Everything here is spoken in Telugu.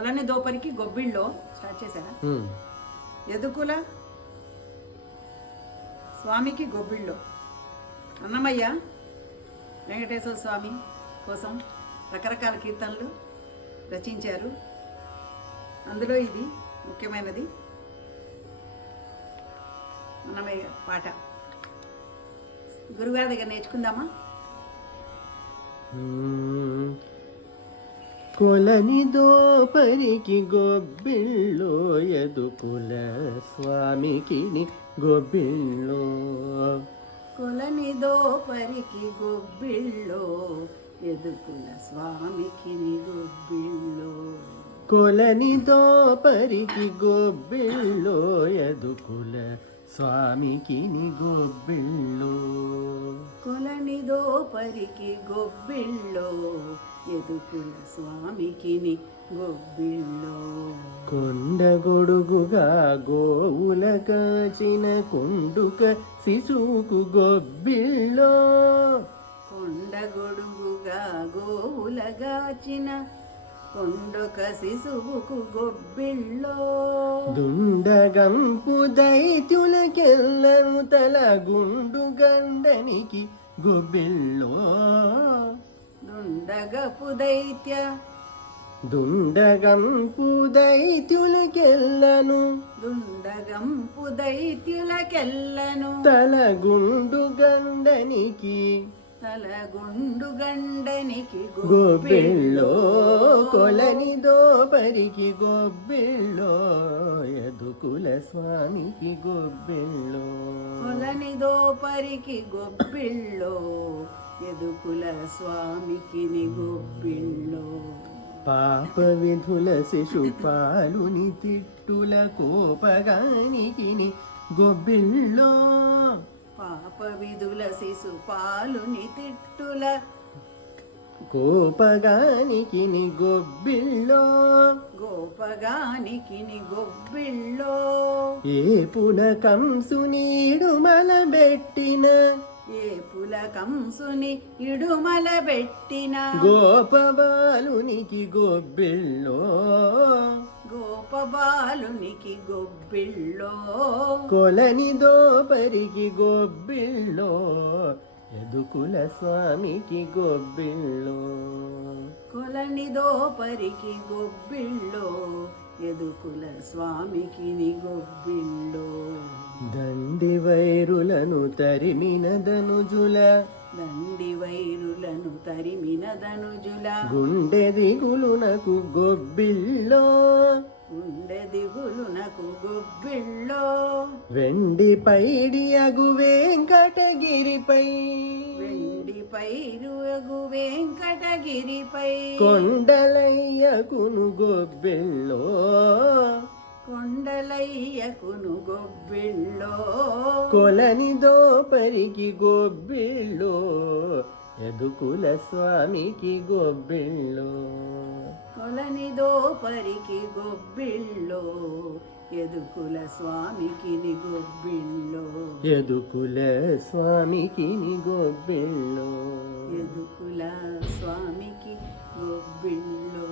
కొలని దోపరికి గొబ్బిళ్ళో స్టార్ట్ చేశారా? ఎదుకుల స్వామికి గొబ్బిళ్ళో. అన్నమయ్య వెంకటేశ్వర స్వామి కోసం రకరకాల కీర్తనలు రచించారు. అందులో ఇది ముఖ్యమైనది. అన్నమయ్య పాట గురుగారి దగ్గర నేర్చుకుందామా? కొలని దోపరికి గొబ్బిళ్ళో ఎదుకుల స్వామికి గొబ్బిళ్ళో. కొలని దోపరికి గొబ్బిళ్ళో ఎదుకుల స్వామికి గొబ్బిళ్ళో. కొలని దోపరికి గొబ్బిళ్ళో ఎదుకుల స్వామికి గొబ్బిళ్ళో. కొలని దోపరికి గొబ్బిళ్ళో ఎదుకుల స్వామికి గొబ్బిళ్ళో. కొండ గొడుగుగా గోవుల కాచిన కొండుక శిశువుకు గొబ్బిళ్ళో. కొండ గొడుగుగా గోవులగాచిన కొండొక శిశువుకు గొబ్బిళ్ళో. దుండగంపు దైత్యులకెల్లను తల గుండు గండనికి గొబ్బిళ్ళో. దుండగపు దైత్య దుండగంపు దైత్యులకెల్లను దుండగంపు దైత్యులకెల్లను తల గుండు గండనికి తలగుండు గండనికి గొబ్బిళ్ళో. కొలని దోపరికి గొబ్బిళ్ళో ఎదుకుల స్వామికి గొబ్బిళ్ళో. కొలని దోపరికి గొబ్బిళ్ళో ఎదుకుల స్వామికి గొబ్బిళ్ళో. పాప విధుల శిశుపాలుని తిట్టుల కోపగానికి గొబ్బిళ్ళో. పాప విధుల శిశుపాలుని తిట్టుల కోపగానికి గొబ్బిళ్ళో. గోపగానికి గొబ్బిళ్ళో. ఏ పున కంసునీడు మలబెట్టిన ఏ పుల కంసుని ఇడుమల పెట్టిన గోపబాలునికి గొబ్బిళ్ళో. గోపబాలునికి గొబ్బిళ్ళో. కొలని దోపరికి గొబ్బిళ్ళో ఎదుకుల స్వామికి గొబ్బిళ్ళో. కొలని దోపరికి గొబ్బిళ్ళో ఎదుకుల స్వామికి గొబ్బిళ్ళో. దండి వైరులను తరిమిన ధనుజుల దండి వైరులను తరిమిన ధనుజుల గుండె దిగులునకు గొబ్బిళ్ళో. గుండె దిగులునకు గొబ్బిళ్ళో. వెండి పైడి అగు వెంకటగిరిపై వెండి పైరుగు వెంకటగిరిపై కొండలయ్యకును గొబ్బిళ్ళో. కొండలయ్యకును గొబ్బిళ్ళో. కొలని దోపరికి గొబ్బిళ్ళో ఎదుకుల స్వామికి గొబ్బిళ్ళో. కొలని దోపరికి గొబ్బిళ్ళో ఎదుకుల స్వామికి గొబ్బిళ్ళో. ఎదుకుల స్వామికి గొబ్బిళ్ళో. ఎదుకుల స్వామికి గొబ్బిళ్ళో.